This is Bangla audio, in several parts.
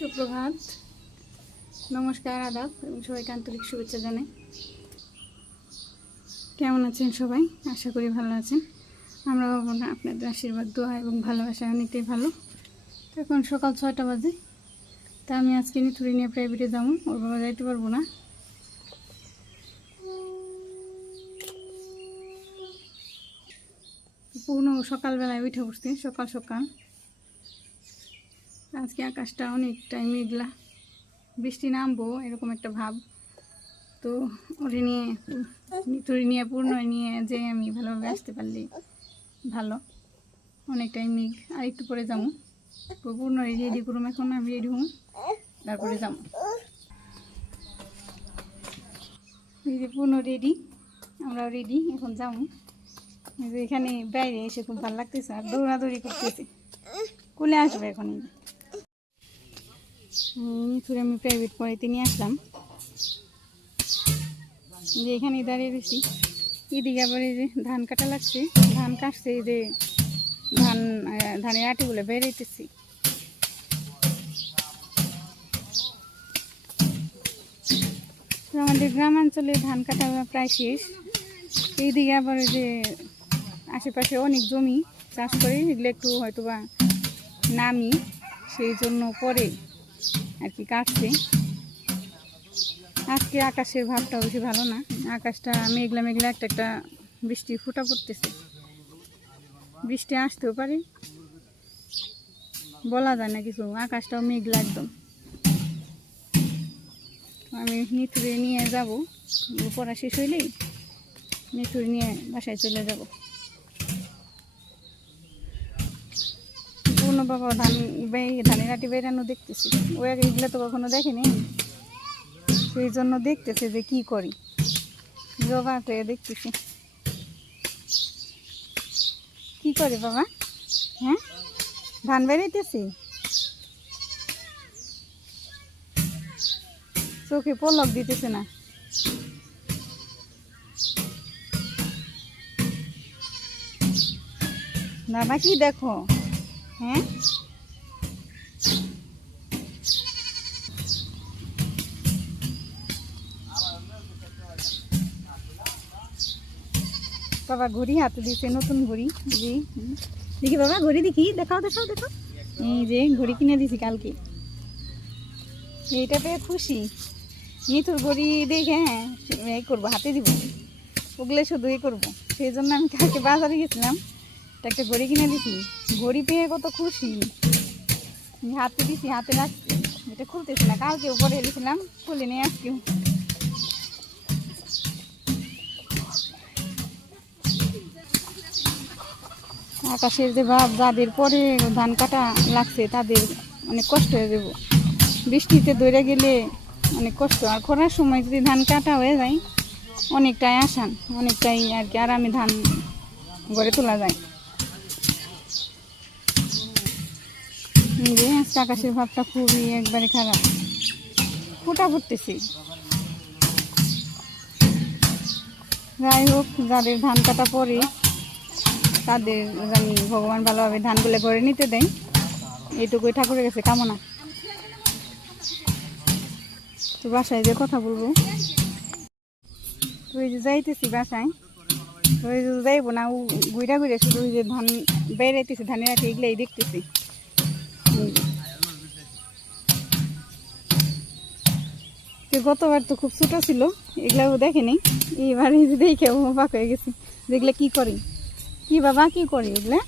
সুপ্রভাত, নমস্কার, আদাব এবং সবাইকে আন্তরিক শুভেচ্ছা জানাই। কেমন আছেন সবাই? আশা করি ভালো আছেন। আমরাও আপনাদের আশীর্বাদ, দোয়া এবং ভালোবাসা অনেকটাই ভালো। তো এখন সকাল 6টা বাজে। তা আমি আজকে নিথুরি নিয়ে প্রাইভেটে যাবো, ওর বাবা যাইতে পারবো না। পূর্ণ সকালবেলায় উঠে বসতে, সকাল সকাল। আজকে আকাশটা অনেকটাই মেঘলা, বৃষ্টি নামবো এরকম একটা ভাব। তো ওরে নিয়ে নিতুরি নিয়ে পূর্ণ নিয়ে যে আমি ভালোভাবে আসতে পারলে ভালো। অনেকটাই মেঘ, আর একটু পরে যাবো। তো পূর্ণ রেডি করুম, এখন আমি রেডি হম, তারপরে যাবো। এই যে পূর্ণ রেডি, আমরাও রেডি, এখন যাবো। এখানে বাইরে এসে খুব ভালো লাগতেছে, আর দৌড়াদৌড়ি করতেছে। কুলে আসবে এখন। নিতুরি আমি প্রাইভেট পড়াইতে নিয়ে আসলাম, যে এখানে দাঁড়িয়ে রয়েছি। এদিকে আবার এই যে ধান কাটা লাগছে, ধান কাটছে, এই যে ধানের আটিগুলো বেরোইতেছি। আমাদের গ্রামাঞ্চলে ধান কাটা প্রায় শেষ। এইদিকে আবার ওই যে আশেপাশে অনেক জমি চাষ করে, এগুলো একটু হয়তো বা নামি, সেই জন্য পরে আর কি কাটছে। আজকে আকাশের ভাবটা বেশি ভালো না, আকাশটা মেঘলা মেঘলা, একটা বৃষ্টি ফুটা পড়তেছে। বৃষ্টি আসতেও পারে, বলা যায় না কিছু, আকাশটাও মেঘলা একদম। আমি নিতুরি নিয়ে যাব, পড়া শেষ হইলেই নিতুরি নিয়ে বাসায় চলে যাব। পূর্ণ বাবা ধানের আটি বেরানো দেখতেছি, ও এগুলো তো কখনো দেখেনি, সেই জন্য দেখতেছে যে কি করি। জবাব হয়ে দেখতেছি কি করে বাবা। হ্যাঁ, ধান বেরাইতেছি, চোখে পলক দিতেছে না। বাবা কি দেখো? হ্যাঁ, বাবা ঘড়ি হাতে দিচ্ছে, নতুন ঘড়ি। জি, দেখি বাবা ঘড়ি, দেখি, দেখাও দেখাও দেখাও। এই যে ঘড়ি কিনে দিছি কালকে, এইটা পেয়ে খুশি। নিতুর ঘড়ি দেখে এই করবো, হাতে দিব, ওগুলো শুধু এই করবো। সেই জন্য আমি কালকে বাজারে গেছিলাম, একটা ঘড়ি কিনে দিছি। ঘড়ি পেয়ে কত খুশি, হাতে দিছি, হাতে রাখছি। এটা খুলতেছি না, কালকে উপরে গেছিলাম, খুলে নিয়ে আজকেও। আকাশের যে ভাব, যাদের পরে ধান কাটা লাগছে তাদের অনেক কষ্ট হয়ে যাব। বৃষ্টিতে দৌড়ে গেলে অনেক কষ্ট, আর খরার সময় যদি ধান কাটা হয়ে যায় অনেকটাই আসান, অনেকটাই আর কি আরামে ধান ঘরে তোলা যায়। যে আকাশের ভাবটা খুবই একবারে খারাপ, ফোটা ফুটতেছি। যাই হোক, যাদের ধান কাটা পরে তাদের জানি ভগবান ভালোভাবে ধানগুলো ঘরে নিতে দেয়, এইটুকুই ঠাকুরের কাছে কামনা। তো বাসায় যে কথা বলবো, তো এই যে যাইতেছি বাসায়, তো এই যে যাইবো না, ঘুরা ঘুরে শুধু ওই যে ধান বেড়াইতেছি, ধানের আটি এগুলাই দেখতেছি। গতবার তো খুব ছোটো ছিল, এগুলাও দেখেনি, এইবার এই যে দেখে অবাক হয়ে গেছি যেগুলা কি করি। কি বাবা কি করি এগুলা?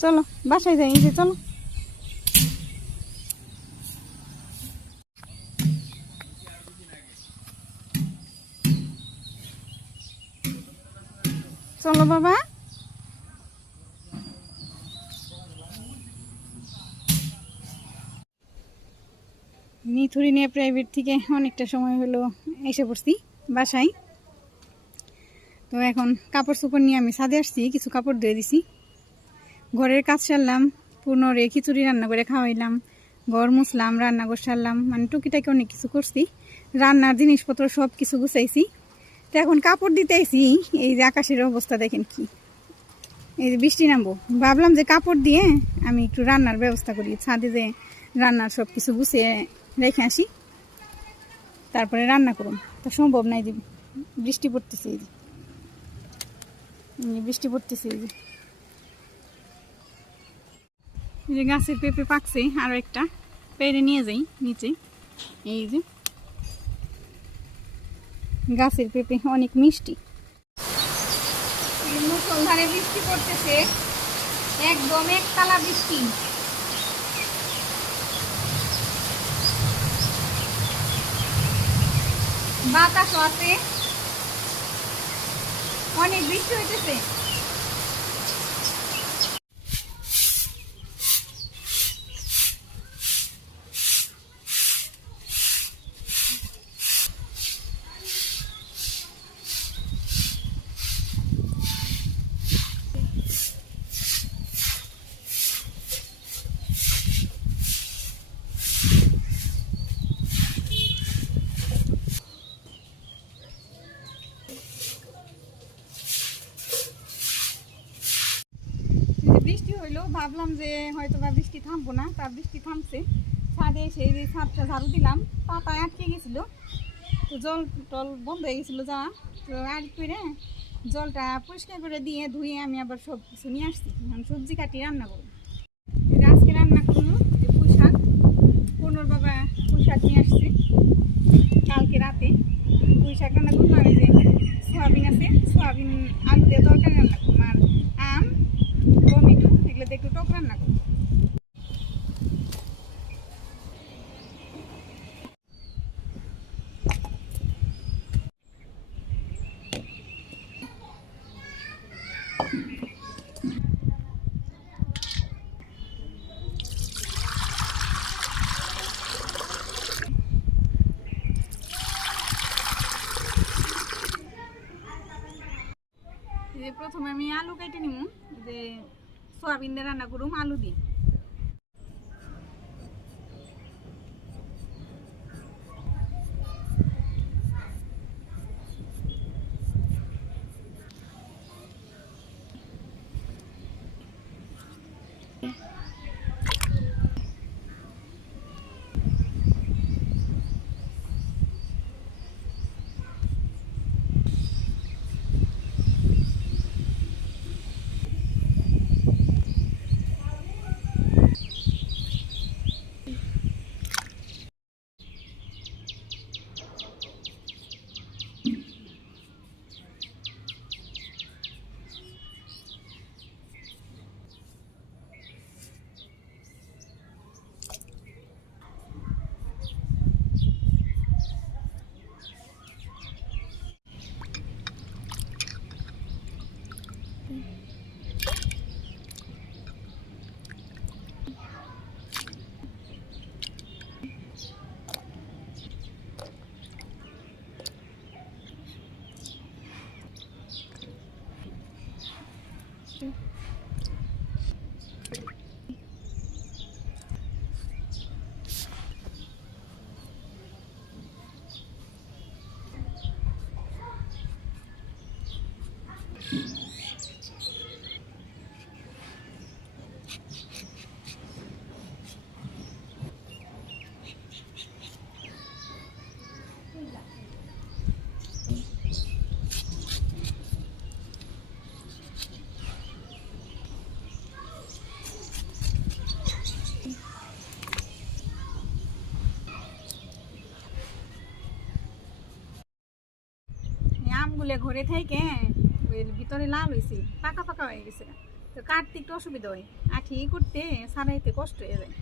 চলো বাসায় যাই, যে চলো। চলো বাবা। নিথুরি নিয়ে প্রাইভেট থেকে অনেকটা সময় হলো এসে পড়ছি বাসায়। তো এখন কাপড় চোপড় নিয়ে আমি ছাদে আসছি, কিছু কাপড় ধুয়ে দিছি, ঘরের কাজ সারলাম, পুনরে খিচুড়ি রান্না করে খাওয়াইলাম, ঘর মুছলাম, রান্নাঘর সারলাম, মানে টুকিটাকি অনেক কিছু করছি, রান্নার জিনিসপত্র সব কিছু গুছাইছি। তো এখন কাপড় দিতে আইছি, এই যে আকাশের অবস্থা দেখেন কি, এই যে বৃষ্টি নামবো, ভাবলাম যে কাপড় দিয়ে আমি একটু রান্নার ব্যবস্থা করি, ছাদে যে রান্নার সব কিছু গুছিয়ে রেখে আসি, তারপরে রান্না করুন। তা সম্ভব নাই যে বৃষ্টি পড়তেছে, এই যে বৃষ্টি পড়তেছে। এই যে গাছের পেঁপে পাকছে, আরো একটা পেড়ে নিয়ে যাই নিচে। এই যে গাছের পেঁপে অনেক মিষ্টি। মুষলধারে বৃষ্টি পড়তেছে, একদম একতলা বৃষ্টি। বাতাসও আছে, অনেক বৃষ্টি হইতেছে। বৃষ্টি হইলো, ভাবলাম যে হয়তো বা বৃষ্টি থামবো না, তা বৃষ্টি থামছে। ছাদে এসে যে ছাদটা ঝাড়ু দিলাম, পাতায় আটকে গেছিলো, তো জল টল বন্ধ হয়ে গেছিলো যাওয়া। তো আর করে জলটা পরিষ্কার করে দিয়ে ধুয়ে আমি আবার সব কিছু নিয়ে আসছি। সবজি কাটি রান্না করবো। আজকে রান্না করবো যে পুঁই শাক, কোনোর বাবা পুঁই শাক নিয়ে আসছে কালকে রাতে। পুঁই শাক রান্না করবো, আর যে সোয়াবিন আছে, সোয়াবিন আলু দিয়ে তরকারি রান্না করবো, আর আম টমেটো এগুলো দিয়ে একটু টক রান্না করবো। প্রথমে আমি আলু কেটে নিব, যে সোয়াবিন দিয়ে রান্না করুম আলু দিয়ে। আমগুলো ঘরে থেকে ভিতরে লাল হয়েছে, পাকা পাকা হয়ে গেছে, তো কাটতে একটু অসুবিধা হয়, আঠি করতে সারাইতে কষ্ট হয়ে যায়।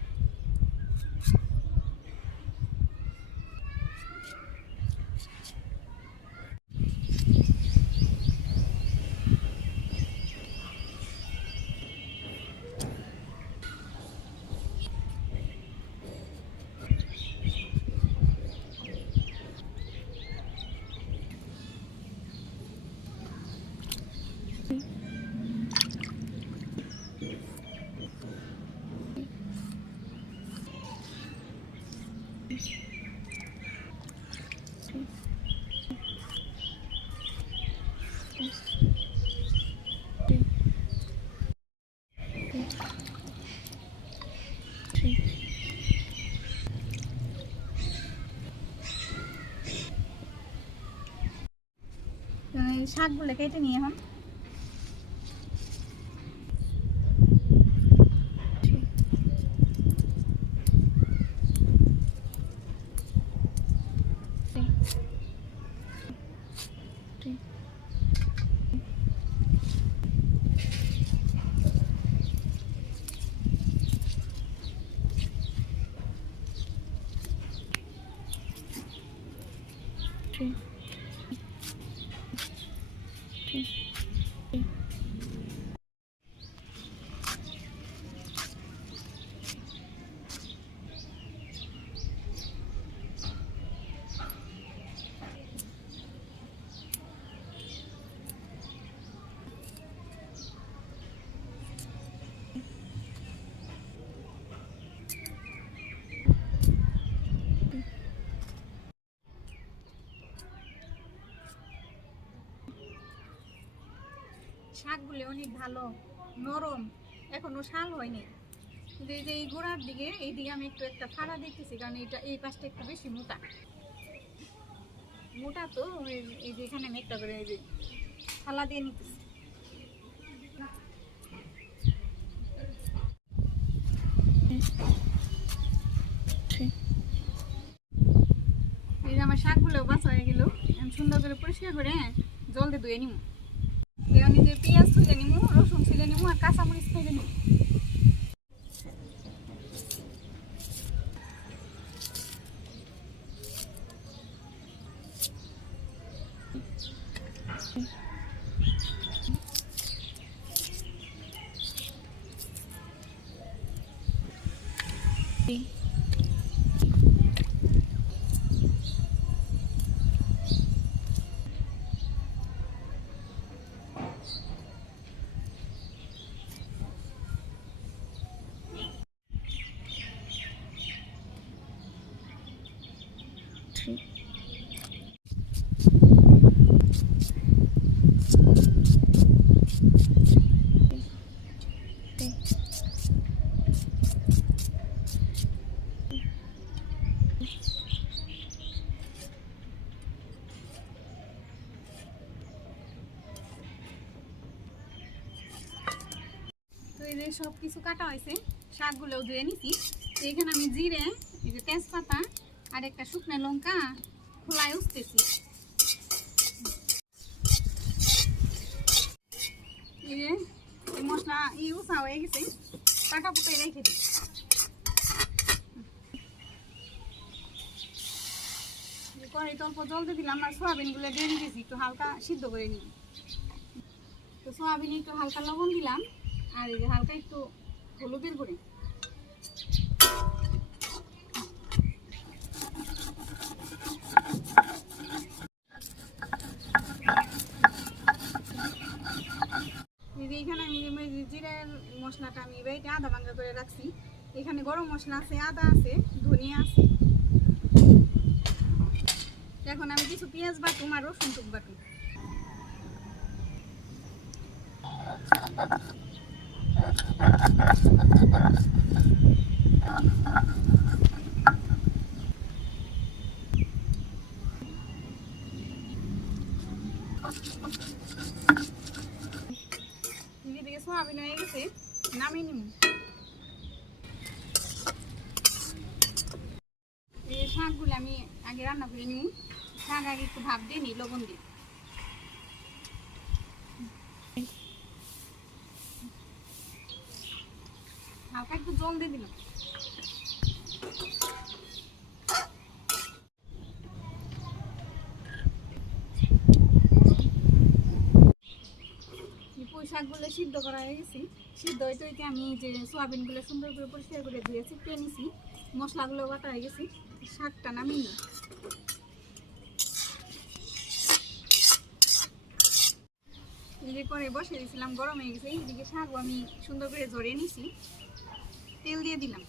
শাকগুলো কেটে নিয়ে এখন শাকগুলো অনেক ভালো নরম, এখনো শাল হয়নি, কিন্তু এই যে এই গোড়ার দিকে এই দিকে আমি একটু একটা ফাড়া দেখতেছি, কারণ এটা এই পাশটা একটু বেশি মোটা মোটা তো এই যে এখানে আমি একটা করে এই যে ফালা দিয়ে নিতেছি। এই যে আমার শাকগুলো বাছা হয়ে গেল, সুন্দর করে পরিষ্কার করে জল দিয়ে ধুয়ে নিব। এখানে যে পেঁয়াজ তুলে নিব, রসুন তুলে নিব, আর কাঁচামরিচ তুলে নিব। সব কিছু কাটা হয়েছে, শাকগুলো ধুয়ে নিছি। এখানে আমি জিরে, এই যে তেজপাতা আর একটা শুকনো লঙ্কা খোলায় উঠতেছি। এই যে এই মশলা উষা হয়ে গেছে, কাটা পুটাই রেখে দিই। কড়াইতে অল্প জল দিয়ে দিলাম, আর সোয়াবিনগুলো দিয়ে দিয়েছি একটু হালকা সিদ্ধ করে নিই। তো সোয়াবিনে একটু হালকা লবণ দিলাম, আর এই যে হালকা একটু হলুদের গুঁড়ি। এখানে আমি জিরার মশলাটা আমি বেটে আদা ভাঙ্গা করে রাখছি। এখানে গরম মশলা আছে, আদা আছে, ধনিয়া আছে। এখন আমি কিছু পেঁয়াজ বাটুম আর রসুন টুক বাটুম। এদিকে সোয়াবিন হয়ে গেছে, নামিয়ে নিব। এই শাকগুলো আমি আগে রান্না করে নিব। শাক আগে একটু ভাপ দিয়ে নিই লবণ দিয়ে। হালকা একটু জল দিয়ে দিলাম। পুঁই শাকগুলো সিদ্ধ করা হয়ে গেছে। সিদ্ধ হইতে হইতে আমি যে সোয়াবিনগুলো সুন্দর করে পরিষ্কার করে দিয়েছি, পেয়ে নিছি, মশলাগুলো বাটা হয়ে গেছে। শাকটা নামিয়ে নিই। এই যে করে বসে দিয়েছিলাম, গরম হয়ে গেছে। এইদিকে শাকও আমি সুন্দর করে ঝরিয়ে নিছি, তেল দিয়ে দিলাম,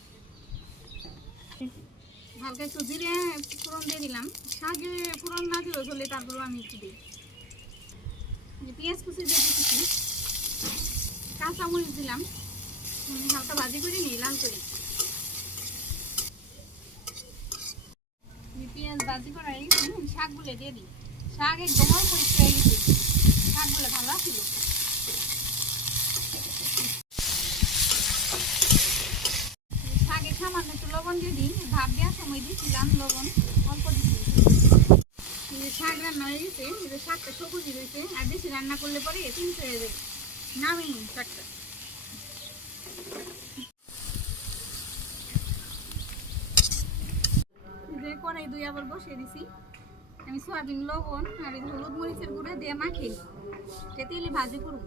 হালকা একটু জিরে ফোড়ন দিয়ে দিলাম। শাকে ফোড়ন না দিলেও চলে, তারপরেও আমি একটু দিই। পেঁয়াজ কুচি দিয়ে দিচ্ছি, কাঁচামরিচ দিলাম, হালকা ভাজি করে নিই লাল করে। পেঁয়াজ ভাজি করা হয়ে গেছে, শাকগুলো দিয়ে দিই। শাক একদম অল্প হয়ে গেছে, শাকগুলো ভালো ছিল। শাকে সামান্য একটু লবণ দিয়ে দিই, ভাত দেওয়ার সময় দিয়েছিলাম লবণ অল্প দিচ্ছি। শাক রান্না হয়ে গেছে, শাকটা সবুজই রয়েছে, আর বেশি রান্না করলে পরে চিনতে হয়ে যাবে। নামি শাকটা কড়াই দুই আবার বসিয়ে দিছি। আমি সয়াবিন লবণ আর হলুদ মরিচের গুঁড়া দিয়ে মাখিয়ে তেলে ভাজি করব।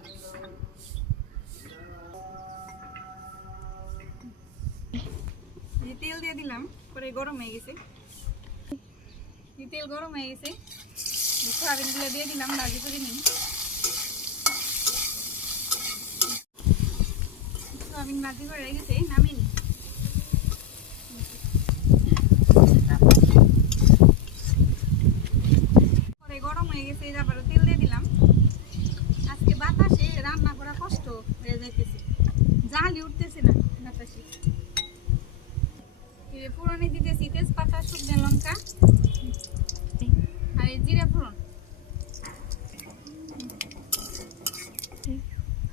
তেল দিয়ে দিলাম, পরে গরম হয়ে গেছে। তেল গরম হয়ে গেছে, সয়াবিন গুলো দিয়ে দিলাম, ভাজি করে নিই। সয়াবিন ভাজি করে গেছে, নামিয়ে নিই। পরে গরম হয়ে গেছে, আবার তেল দিয়ে দিলাম। আজকে বাতাসে রান্না করা কষ্ট হয়ে যাইতেছে, জালি উঠতেছে না বাতাসে। ফোড়নে দিতেছি তেজপাতা, শুকনো লঙ্কা আর এই জিরা ফোড়ন।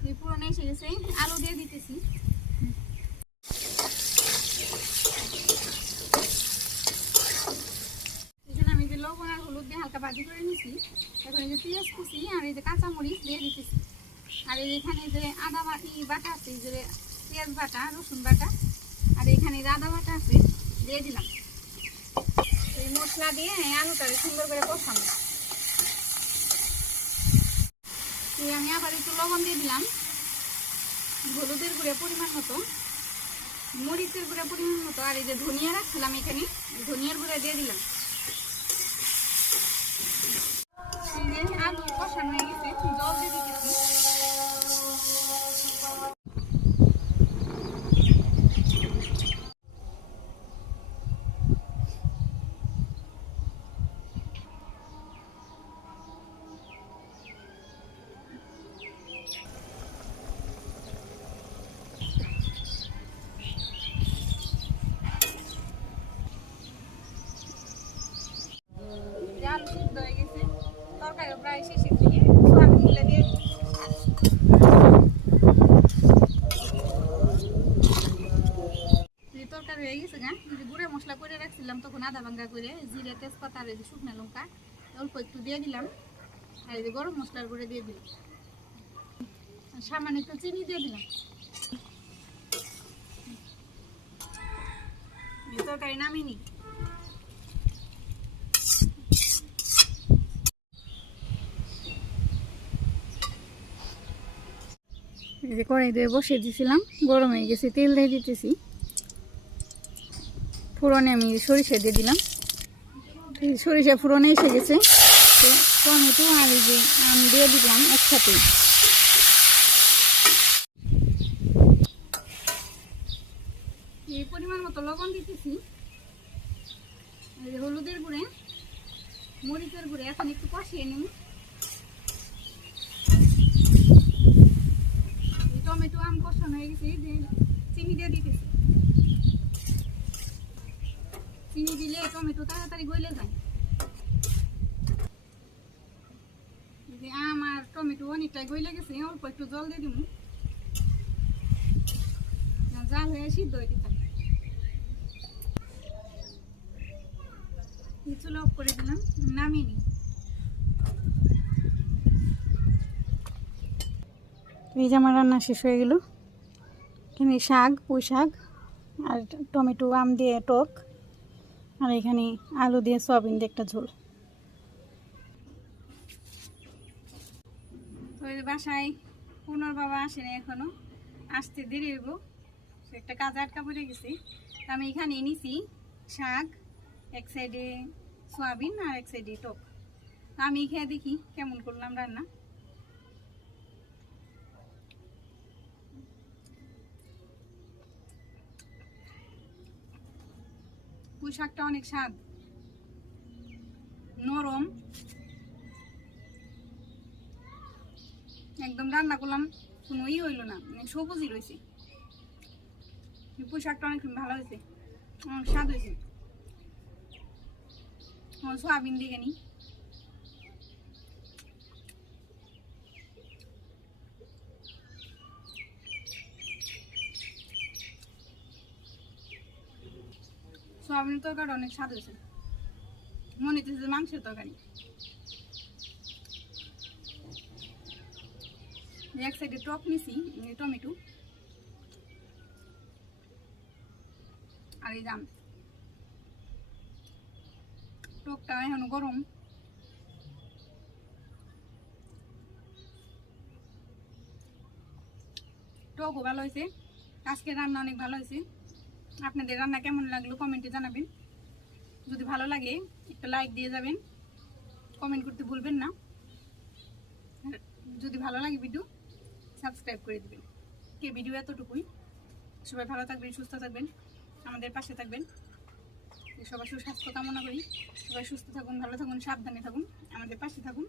এই ফোড়নে এসে গেছে, আলু দিয়ে দিতেছি। এখানে আমি যে লবণ আর হলুদ দিয়ে হালকা ভাজি করে নিছি। এখন এই যে পেঁয়াজ কুচি আর এই যে কাঁচামরিচ দিয়ে দিতেছি। আর এখানে যে আদা বাটা আছে, এই যে পেঁয়াজ বাটা, রসুন বাটা, আর এখানে আদা বাটা আছে, দিয়ে দিলাম। এই মশলা দিয়ে আলুটাকে সুন্দর করে কষানো। আমি আবার একটু লবণ দিয়ে দিলাম, হলুদের গুঁড়া পরিমাণ মতো, মরিচের গুঁড়া পরিমাণ মতো, আর এই যে ধনিয়া রাখছিলাম এখানে, ধনিয়ার গুঁড়া দিয়ে দিলাম। এই যে আলু কষানো হয়ে গেছে, জল দিয়ে দিতেছি। আলু সিদ্ধ হয়ে গেছে, তরকারি প্রায় শেষের দিকে, সয়াবিনগুলো দিয়ে তরকারি হয়ে গেছে। গুঁড়া মশলা করে রাখছিলাম তখন, আদা ভাঙ্গা করে, জিরা তেজপাতা আর শুকনো লঙ্কা অল্প একটু দিয়ে দিলাম, আর এই যে গরম মশলার গুঁড়ো দিয়ে দিলাম, সামান্য একটু চিনি দিয়ে দিলাম। তরকারি নামিয়ে নিই। এই যে কড়াই দিয়ে বসিয়ে দিয়েছিলাম, গরম হয়ে গেছে, তেল দিয়ে দিতেছি। ফোড়নে আমি সরিষা দিয়ে দিলাম, সরিষা ফোড়নে এসে গেছে। টমেটো আর এই যে আম দিয়ে দিলাম একসাথে। এই পরিমাণ মতো লবণ দিতেছি, হলুদের গুঁড়ে, মরিচের গুঁড়ে এখন একটু কষিয়ে নিই। টমেটো আম কষানো হয়ে গেছে, চিনি দিয়ে দিতেছি। চিনি দিলে টমেটো তাড়াতাড়ি গলে যায়। আম আর টমেটো অনেকটাই গলে গেছে, অল্প একটু জল দিয়ে দিব, জাল হয়ে সিদ্ধ হয়ে দিতে। চুলা অফ করে দিলাম, নামিয়ে নিই। এই যে আমার রান্না শেষ হয়ে গেল। এখানে শাক, পুঁই শাক আর টমেটো আম দিয়ে টক, আর এখানে আলু দিয়ে সয়াবিন দিয়ে একটা ঝোল। তো বাসায় পুনর বাবা আসেনি এখনো, আসতে দেরি হইব, একটা কাজ আটকা পড়ে গেছে। আমি এখানে নিছি শাক, এক সাইডে সয়াবিন আর এক সাইডে টক। আমি খেয়ে দেখি কেমন করলাম রান্না। পুঁই শাকটা অনেক স্বাদ, নরম, একদম রান্না করলাম কোনো হইল না, সবুজই রয়েছে। পুঁই শাকটা অনেক ভালো হয়েছে, অনেক স্বাদ হয়েছে। সয়াবিন দিয়ে নিই। সোয়াবিনের তরকারিটা অনেক স্বাদ হয়েছে, মনে হচ্ছে যে মাংসের তরকারি। এক সাইডে টক নিছি, টমেটো, আর এই জাম। টকটা এখনো গরম। টকও ভালো হয়েছে, আজকের রান্না অনেক ভালো হয়েছে। আপনাদের রান্না কেমন লাগলো কমেন্টে জানাবেন। যদি ভালো লাগে একটা লাইক দিয়ে যাবেন, কমেন্ট করতে ভুলবেন না। যদি ভালো লাগে ভিডিও সাবস্ক্রাইব করে দেবেন। ভিডিও এতটুকুই। সবাই ভালো থাকবেন, সুস্থ থাকবেন, আমাদের পাশে থাকবেন। সবার সুস্বাস্থ্য কামনা করি। সবাই সুস্থ থাকুন, ভালো থাকুন, সাবধানে থাকুন, আমাদের পাশে থাকুন।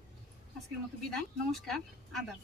আজকের মতো বিদায়, নমস্কার, আদাব।